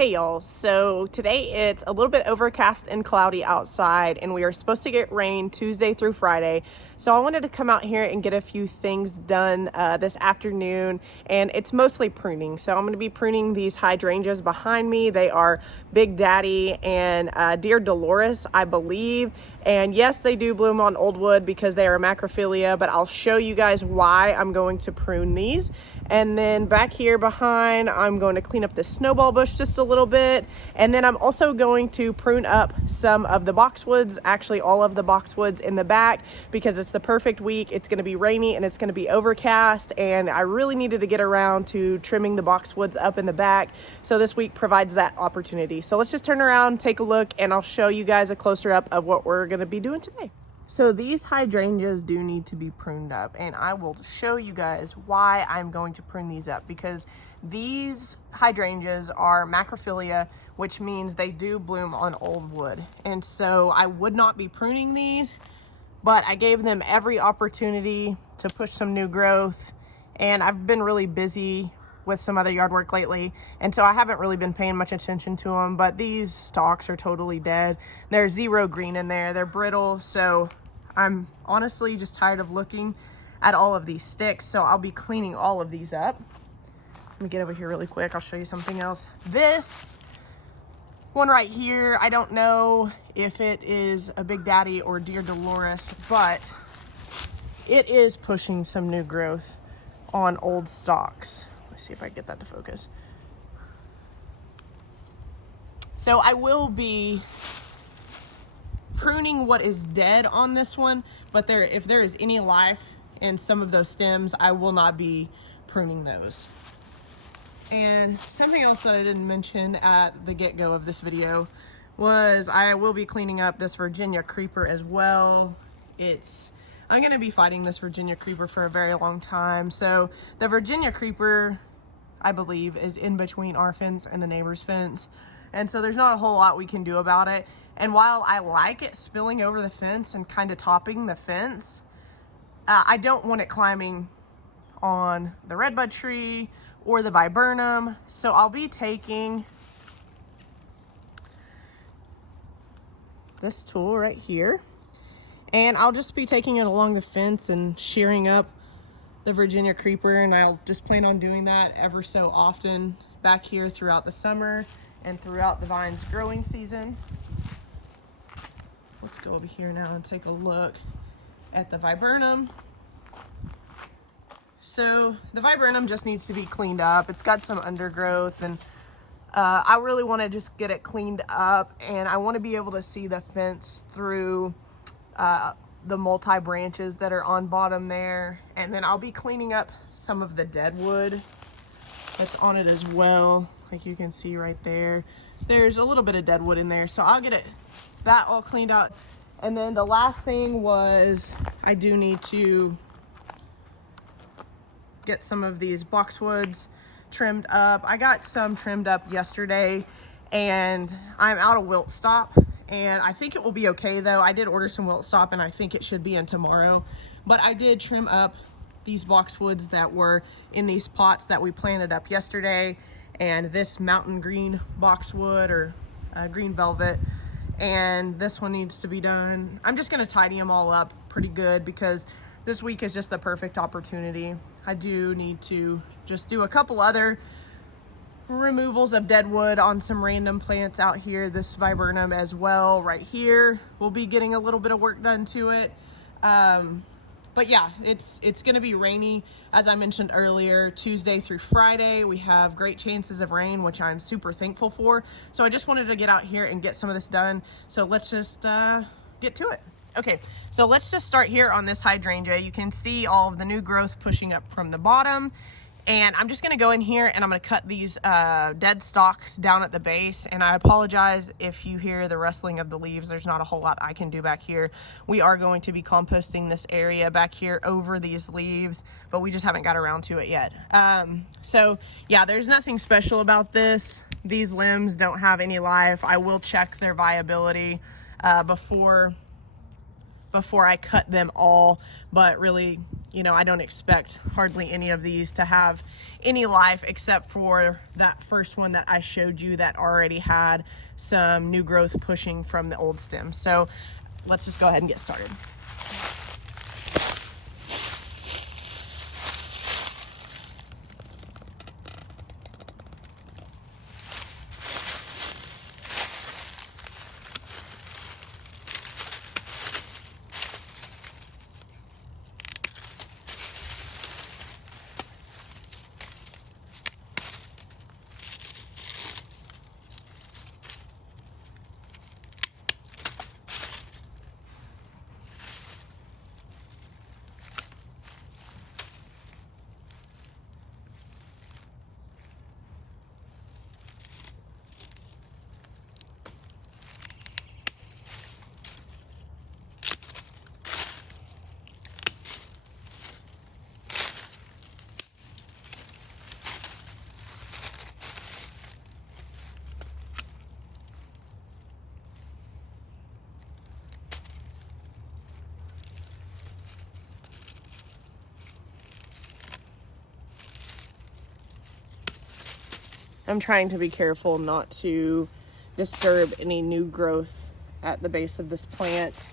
Hey y'all, so today it's a little bit overcast and cloudy outside and we are supposed to get rain Tuesday through Friday. So I wanted to come out here and get a few things done this afternoon, and it's mostly pruning. So I'm going to be pruning these hydrangeas behind me. They are Big Daddy and dear Deloris, I believe. And yes, they do bloom on old wood because they are macrophylla, but I'll show you guys why I'm going to prune these. And then back here behind, I'm going to clean up this snowball bush just a little bit. And then I'm also going to prune up some of the boxwoods, actually all of the boxwoods in the back, because it's the perfect week. It's going to be rainy and it's going to be overcast. And I really needed to get around to trimming the boxwoods up in the back. So this week provides that opportunity. So let's just turn around, take a look, and I'll show you guys a closer up of what we're going to be doing today. So these hydrangeas do need to be pruned up, and I will show you guys why I'm going to prune these up, because these hydrangeas are macrophylla, which means they do bloom on old wood. And so I would not be pruning these, but I gave them every opportunity to push some new growth, and I've been really busy with some other yard work lately, and so I haven't really been paying much attention to them. But these stalks are totally dead. There's zero green in there. They're brittle, so I'm honestly just tired of looking at all of these sticks. So I'll be cleaning all of these up. Let me get over here really quick. I'll show you something else. This one right here, I don't know if it is a Big Daddy or dear Deloris, but it is pushing some new growth on old stalks. Let's see if I can get that to focus. So I will be pruning what is dead on this one, but if there is any life in some of those stems, I will not be pruning those. And something else that I didn't mention at the get-go of this video was I will be cleaning up this Virginia creeper as well. I'm going to be fighting this Virginia creeper for a very long time. So the Virginia creeper, I believe, is in between our fence and the neighbor's fence. And so there's not a whole lot we can do about it. And while I like it spilling over the fence and kind of topping the fence, I don't want it climbing on the redbud tree or the viburnum. So I'll be taking this tool right here, and I'll just be taking it along the fence and shearing up the Virginia creeper, and I'll just plan on doing that ever so often back here throughout the summer and throughout the vine's growing season. Let's go over here now and take a look at the viburnum. So the viburnum just needs to be cleaned up. It's got some undergrowth, and I really want to just get it cleaned up, and I want to be able to see the fence through the multi branches that are on bottom there. And then I'll be cleaning up some of the dead wood that's on it as well. Like you can see right there, there's a little bit of dead wood in there, so I'll get that all cleaned out. And then the last thing was I do need to get some of these boxwoods trimmed up. I got some trimmed up yesterday, and I'm out of wilt stop, and I think it will be okay though. I did order some wilt stop, and I think it should be in tomorrow. But I did trim up these boxwoods that were in these pots that we planted up yesterday, and this mountain green boxwood, or green velvet, and this one needs to be done. I'm just going to tidy them all up pretty good, because this week is just the perfect opportunity. I do need to just do a couple other removals of dead wood on some random plants out here. This viburnum as well right here, we'll be getting a little bit of work done to it. But yeah, it's going to be rainy, as I mentioned earlier. Tuesday through Friday, we have great chances of rain, which I'm super thankful for. So I just wanted to get out here and get some of this done. So let's just get to it. Okay, so let's just start here on this hydrangea. You can see all of the new growth pushing up from the bottom. And I'm just going to go in here and I'm going to cut these dead stalks down at the base. And I apologize if you hear the rustling of the leaves. There's not a whole lot I can do back here. We are going to be composting this area back here over these leaves, but we just haven't got around to it yet. So yeah, there's nothing special about this. These limbs don't have any life. I will check their viability before before I cut them all, but really, you know, I don't expect hardly any of these to have any life except for that first one that I showed you that already had some new growth pushing from the old stem. So let's just go ahead and get started. I'm trying to be careful not to disturb any new growth at the base of this plant.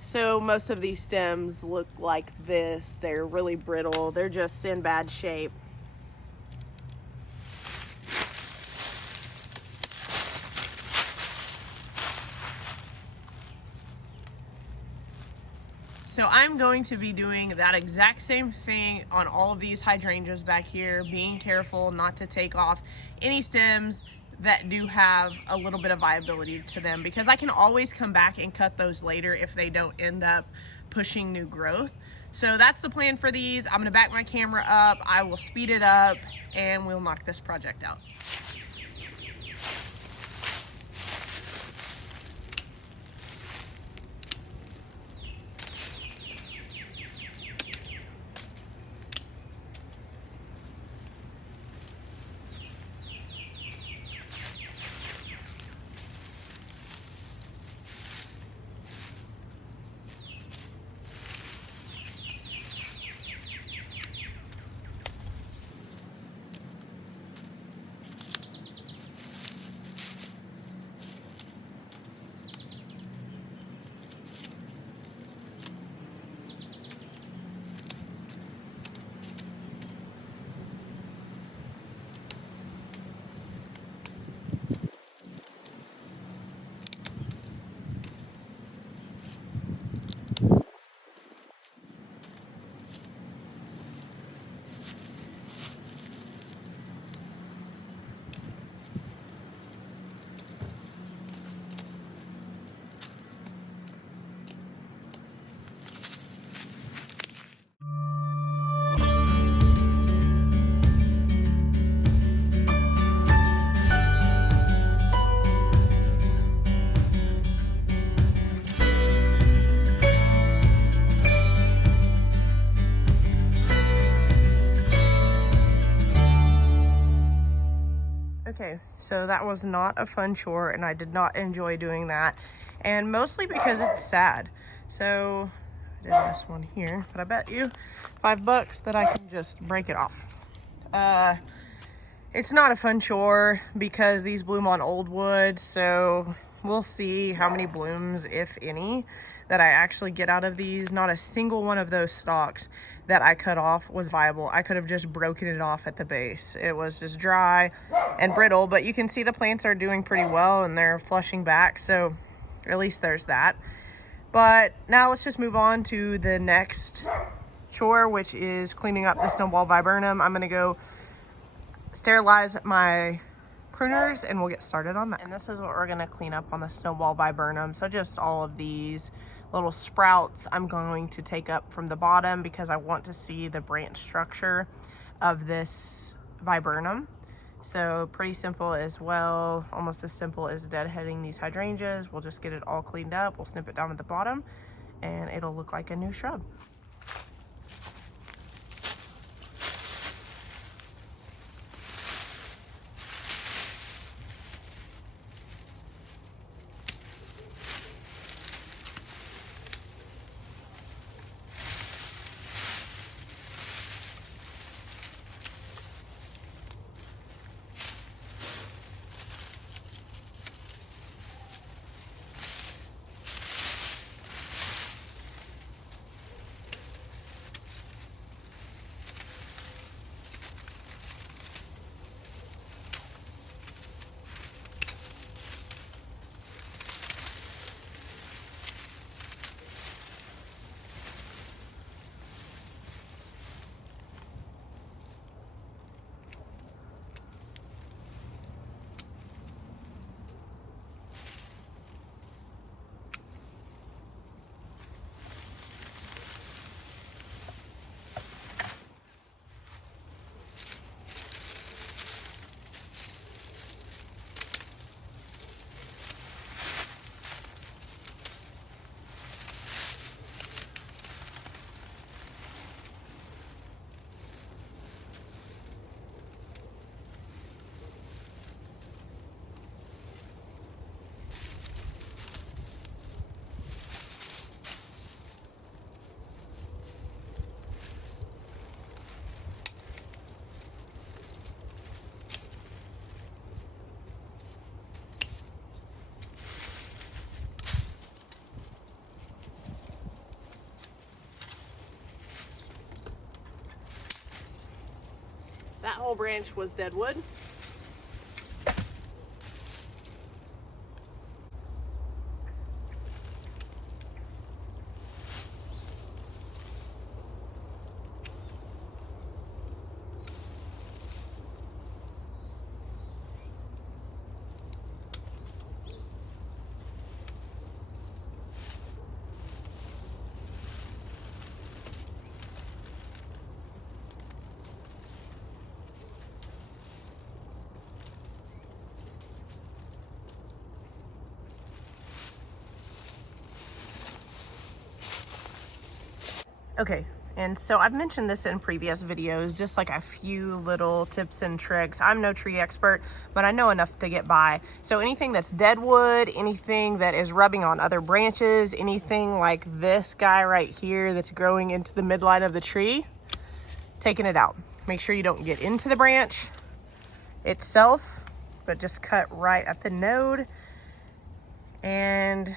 So most of these stems look like this. They're really brittle. They're just in bad shape. So I'm going to be doing that exact same thing on all of these hydrangeas back here, being careful not to take off any stems that do have a little bit of viability to them, because I can always come back and cut those later if they don't end up pushing new growth. So that's the plan for these. I'm gonna back my camera up, I will speed it up, and we'll knock this project out. Okay, so that was not a fun chore and I did not enjoy doing that, and mostly because it's sad. So I did this one here, but I bet you $5 that I can just break it off. It's not a fun chore because these bloom on old wood, so we'll see how many blooms, if any, that I actually get out of these. Not a single one of those stalks that I cut off was viable. I could have just broken it off at the base. It was just dry and brittle, but you can see the plants are doing pretty well and they're flushing back. So at least there's that. But now let's just move on to the next chore, which is cleaning up the snowball viburnum. I'm gonna go sterilize my pruners and we'll get started on that. And this is what we're gonna clean up on the snowball viburnum. So just all of these little sprouts I'm going to take up from the bottom because I want to see the branch structure of this viburnum. So pretty simple as well, almost as simple as deadheading these hydrangeas. We'll just get it all cleaned up. We'll snip it down at the bottom and it'll look like a new shrub. That whole branch was dead wood. Okay, and so I've mentioned this in previous videos, just like a few little tips and tricks. I'm no tree expert, but I know enough to get by. So anything that's dead wood, anything that is rubbing on other branches, anything like this guy right here that's growing into the midline of the tree, taking it out. Make sure you don't get into the branch itself, but just cut right at the node. And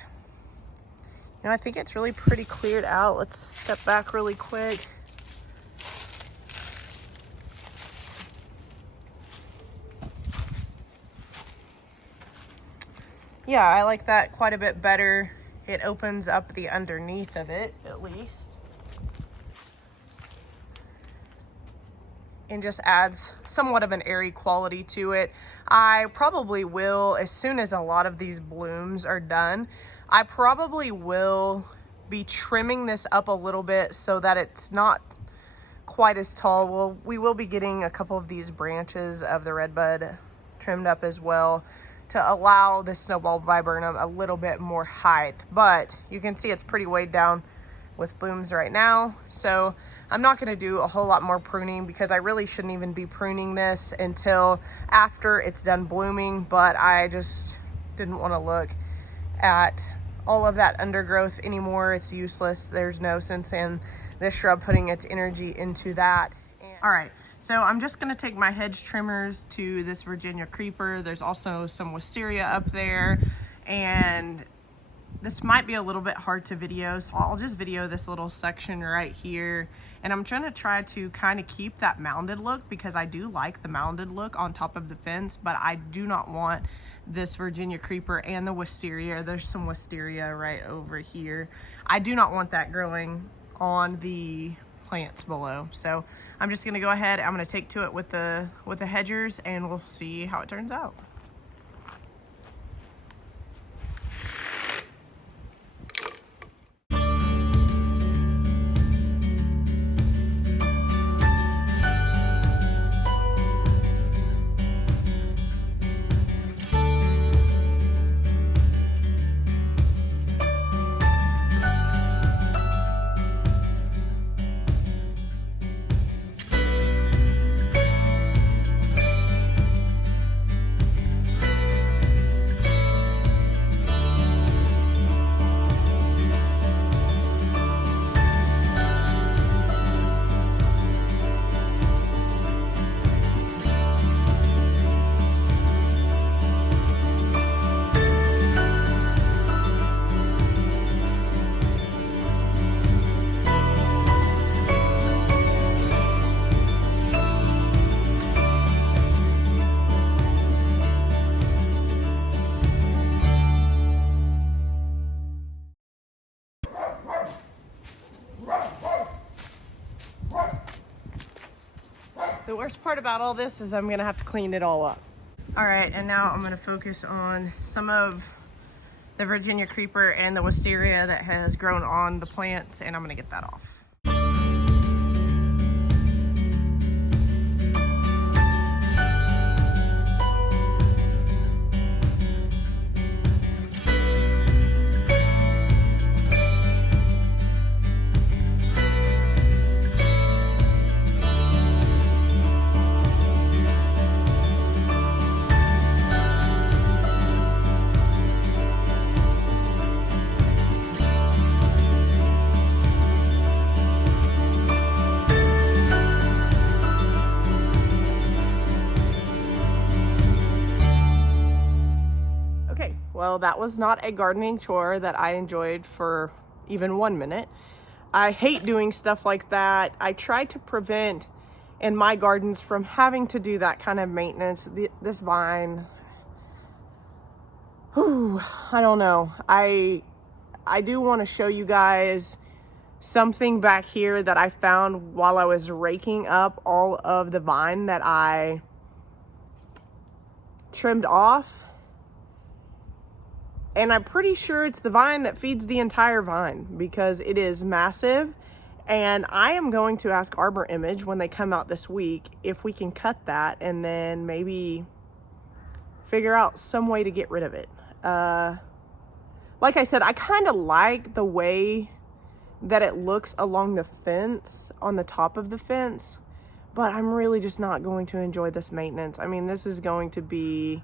you know, I think it's really pretty cleared out. Let's step back really quick. Yeah, I like that quite a bit better. It opens up the underneath of it, at least. And just adds somewhat of an airy quality to it. I probably will, as soon as a lot of these blooms are done, I probably will be trimming this up a little bit so that it's not quite as tall. Well, we will be getting a couple of these branches of the redbud trimmed up as well to allow the snowball viburnum a little bit more height. But you can see it's pretty weighed down with blooms right now. So I'm not gonna do a whole lot more pruning because I really shouldn't even be pruning this until after it's done blooming. But I just didn't wanna look at all of that undergrowth anymore. It's useless. There's no sense in this shrub putting its energy into that. All right, so I'm just gonna take my hedge trimmers to this Virginia creeper. There's also some wisteria up there, and This might be a little bit hard to video, so I'll just video this little section right here. And I'm trying to kind of keep that mounded look, because I do like the mounded look on top of the fence, but I do not want this Virginia creeper and the wisteria. There's some wisteria right over here. I do not want that growing on the plants below. So I'm just gonna go ahead, I'm gonna take to it with the hedgers, and we'll see how it turns out. The worst part about all this is I'm gonna have to clean it all up. All right, and now I'm gonna focus on some of the Virginia creeper and the wisteria that has grown on the plants, and I'm gonna get that off. Well, that was not a gardening chore that I enjoyed for even 1 minute. I hate doing stuff like that. I try to prevent in my gardens from having to do that kind of maintenance. This vine, I don't know. I do want to show you guys something back here that I found while I was raking up all of the vine that I trimmed off. And I'm pretty sure it's the vine that feeds the entire vine, because it is massive. And I am going to ask Arbor Image when they come out this week if we can cut that and then maybe figure out some way to get rid of it. Like I said, I kind of like the way that it looks along the fence, on the top of the fence, but I'm really just not going to enjoy this maintenance. I mean, this is going to be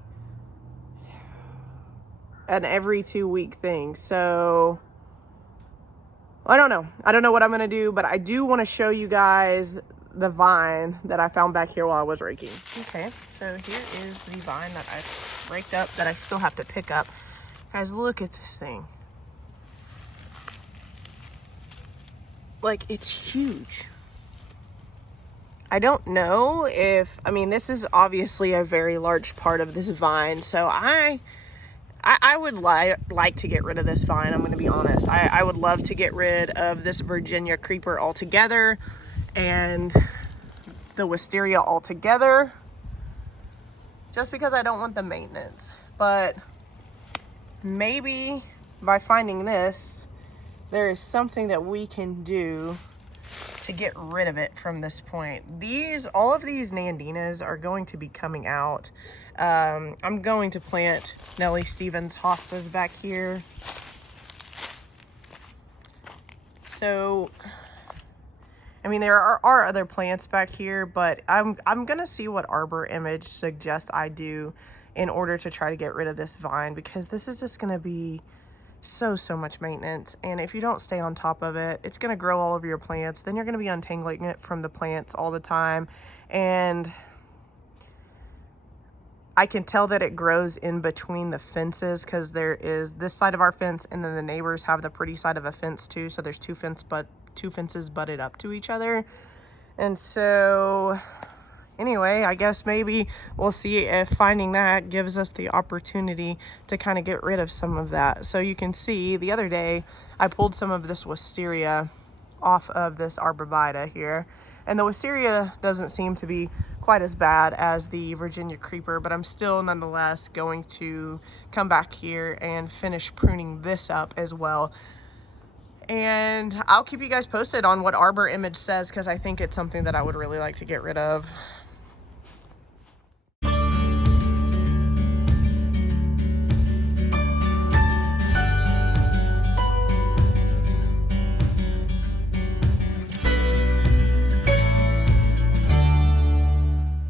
an every 2-week thing. So I don't know. I don't know what I'm gonna do, but I do want to show you guys the vine that I found back here while I was raking. Okay, so here is the vine that I raked up that I still have to pick up. Guys, look at this thing. Like, it's huge. I don't know if, I mean, this is obviously a very large part of this vine, so I would like to get rid of this vine. I'm going to be honest. I would love to get rid of this Virginia creeper altogether and the wisteria altogether, just because I don't want the maintenance. But maybe by finding this, there is something that we can do to get rid of it from this point. All of these Nandinas are going to be coming out. I'm going to plant Nellie Stevens hostas back here. So, I mean, there are other plants back here, but I'm gonna see what Arbor Image suggests I do in order to try to get rid of this vine, because this is just gonna be so much maintenance. And if you don't stay on top of it, it's gonna grow all over your plants. Then you're gonna be untangling it from the plants all the time. And I can tell that it grows in between the fences because there is this side of our fence and then the neighbors have the pretty side of a fence too. So there's two fences butted up to each other. And so anyway, I guess maybe we'll see if finding that gives us the opportunity to kind of get rid of some of that. So you can see the other day I pulled some of this wisteria off of this arborvitae here. And the wisteria doesn't seem to be quite as bad as the Virginia creeper, but I'm still nonetheless going to come back here and finish pruning this up as well. And I'll keep you guys posted on what Arbor Image says, because I think it's something that I would really like to get rid of.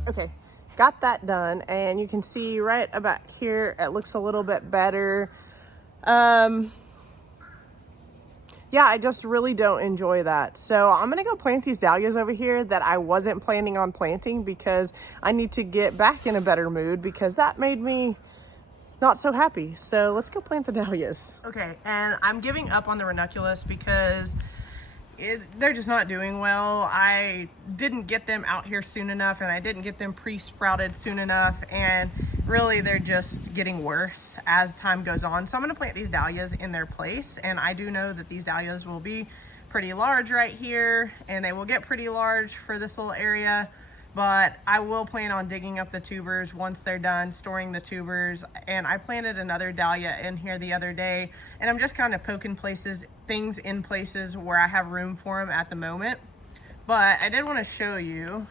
Okay, got that done, and you can see right about here it looks a little bit better. Yeah, I just really don't enjoy that. So I'm gonna go plant these dahlias over here that I wasn't planning on planting because I need to get back in a better mood, because that made me not so happy. So let's go plant the dahlias. Okay, and I'm giving up on the ranunculus because they're just not doing well. I didn't get them out here soon enough, and I didn't get them pre-sprouted soon enough, and really they're just getting worse as time goes on. So I'm going to plant these dahlias in their place, and I do know that these dahlias will be pretty large right here, and they will get pretty large for this little area. But I will plan on digging up the tubers once they're done, storing the tubers. And I planted another dahlia in here the other day, and I'm just kind of poking things in places where I have room for them at the moment. But I did want to show you,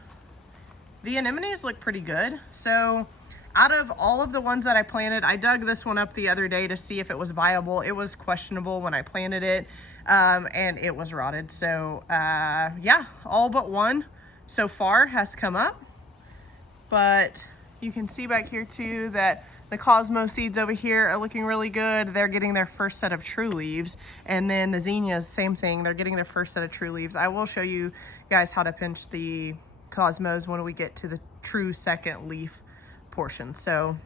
the anemones look pretty good. So out of all of the ones that I planted, I dug this one up the other day to see if it was viable. It was questionable when I planted it, and it was rotted. So yeah, all but one so far has come up. But you can see back here too that the Cosmo seeds over here are looking really good. They're getting their first set of true leaves. And then the zinnias, same thing, they're getting their first set of true leaves. I will show you guys how to pinch the Cosmos when we get to the true second leaf portion. So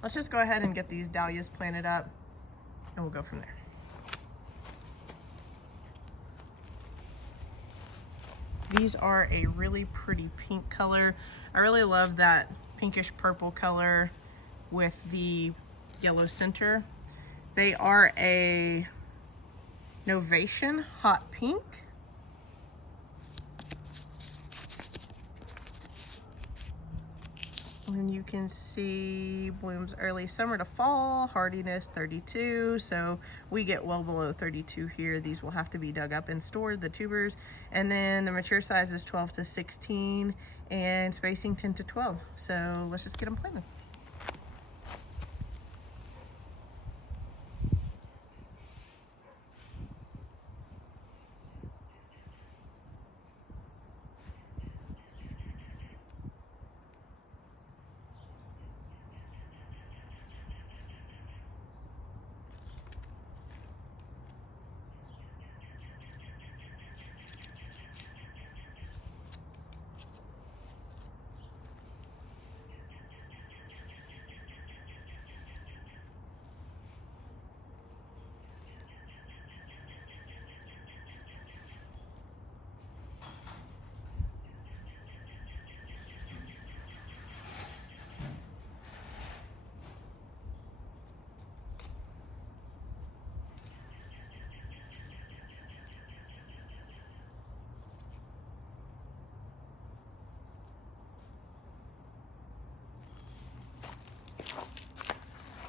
let's just go ahead and get these dahlias planted up, and we'll go from there. These are a really pretty pink color. I really love that pinkish purple color with the yellow center. They are a Novation hot pink. And you can see blooms early summer to fall, hardiness 32. So we get well below 32 here. These will have to be dug up and stored, the tubers. And then the mature size is 12 to 16 and spacing 10 to 12. So let's just get them planted.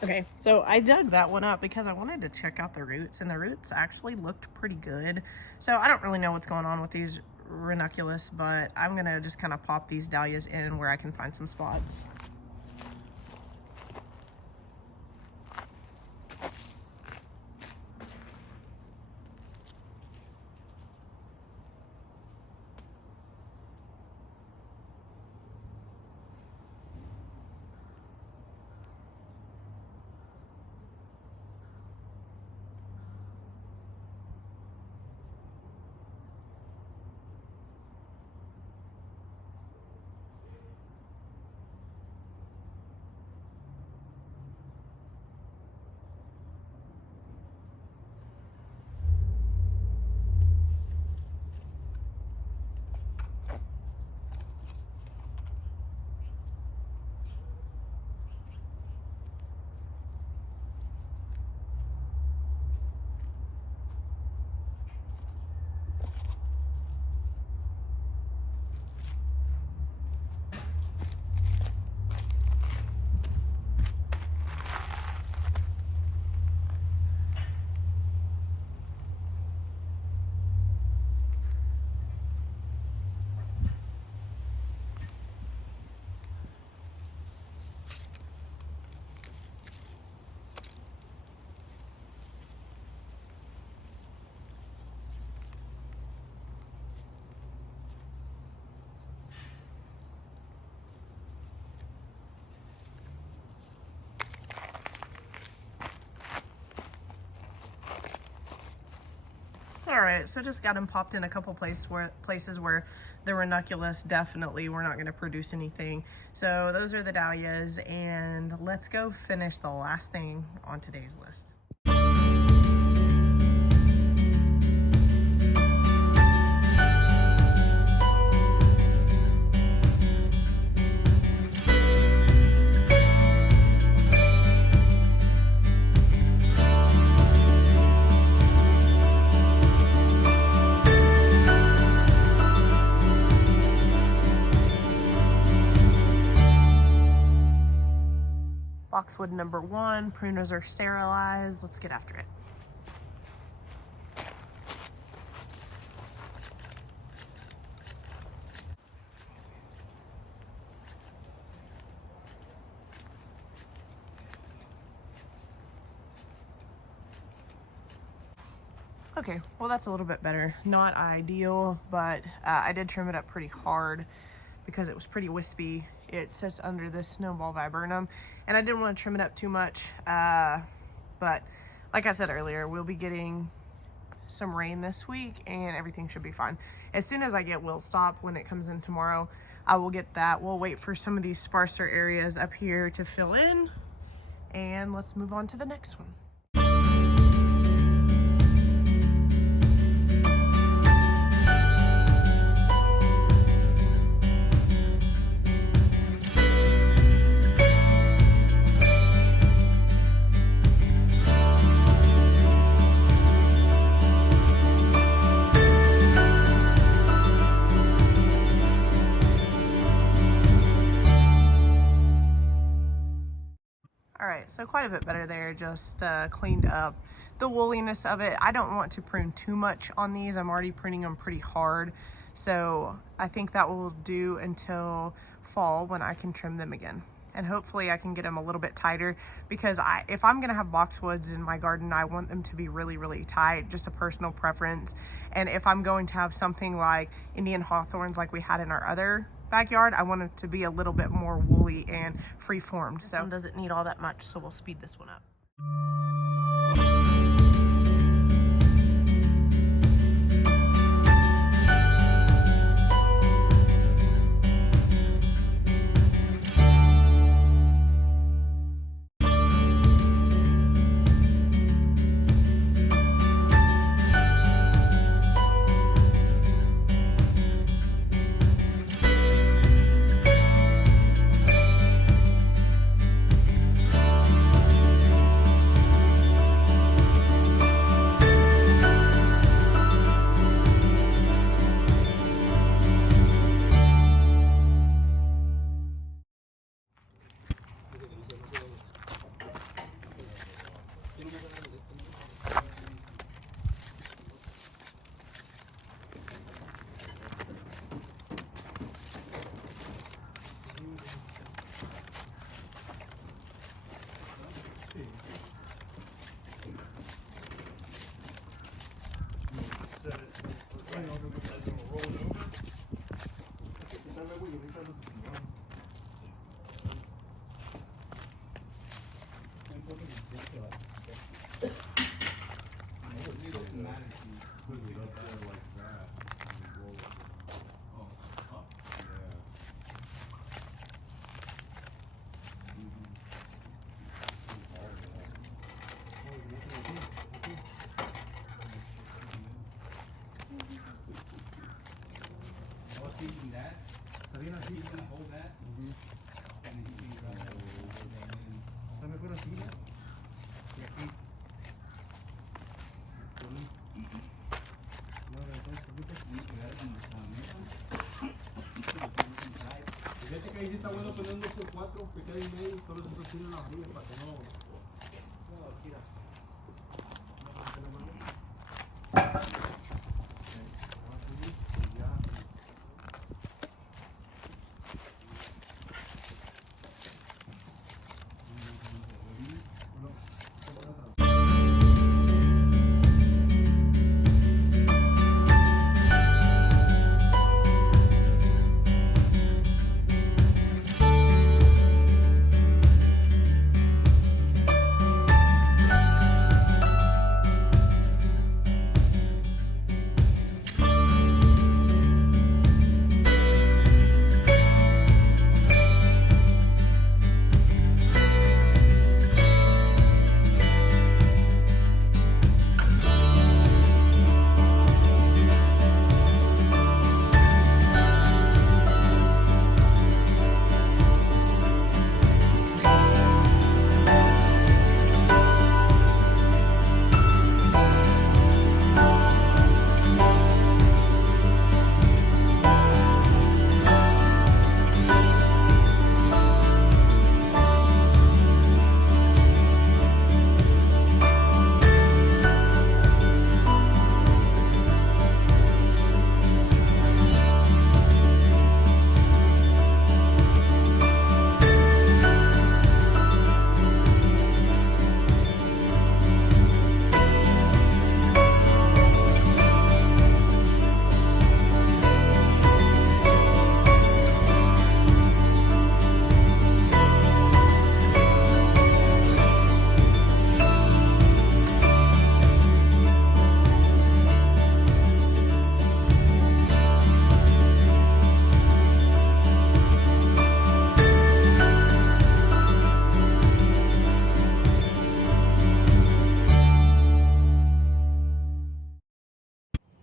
Okay, so I dug that one up because I wanted to check out the roots, and the roots actually looked pretty good. So I don't really know what's going on with these ranunculus, but I'm gonna just kind of pop these dahlias in where I can find some spots. right, so just got them popped in a couple places where the ranunculus definitely were not going to produce anything. So those are the dahlias, and let's go finish the last thing on today's list. Boxwood number 1, prunas are sterilized. Let's get after it. Okay, well that's a little bit better. Not ideal, but I did trim it up pretty hard because it was pretty wispy. It sits under this snowball viburnum, and I didn't want to trim it up too much. But like I said earlier, we'll be getting some rain this week and everything should be fine. As soon as I get Will Stop, when it comes in tomorrow, I will get that. We'll wait for some of these sparser areas up here to fill in, and let's move on to the next one. So quite a bit better there, just cleaned up the woolliness of it. I don't want to prune too much on these. I'm already pruning them pretty hard. So I think that will do until fall when I can trim them again. And hopefully I can get them a little bit tighter, because if I'm gonna have boxwoods in my garden, I want them to be really, really tight, just a personal preference. And if I'm going to have something like Indian hawthorns like we had in our other backyard, I want it to be a little bit more woolly and free-formed. This one doesn't need all that much, so we'll speed this one up. que ahí sí está bueno poner un 2x4 que quede en medio, solo se sostiene la orilla para que no... tira.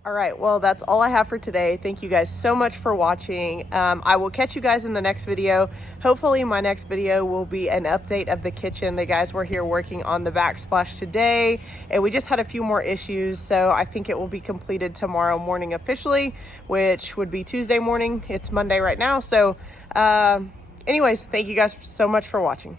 All right, well, that's all I have for today. Thank you guys so much for watching. I will catch you guys in the next video. Hopefully my next video will be an update of the kitchen. The guys were here working on the backsplash today, and we just had a few more issues, so I think it will be completed tomorrow morning officially, which would be Tuesday morning. It's Monday right now. So anyways, thank you guys so much for watching.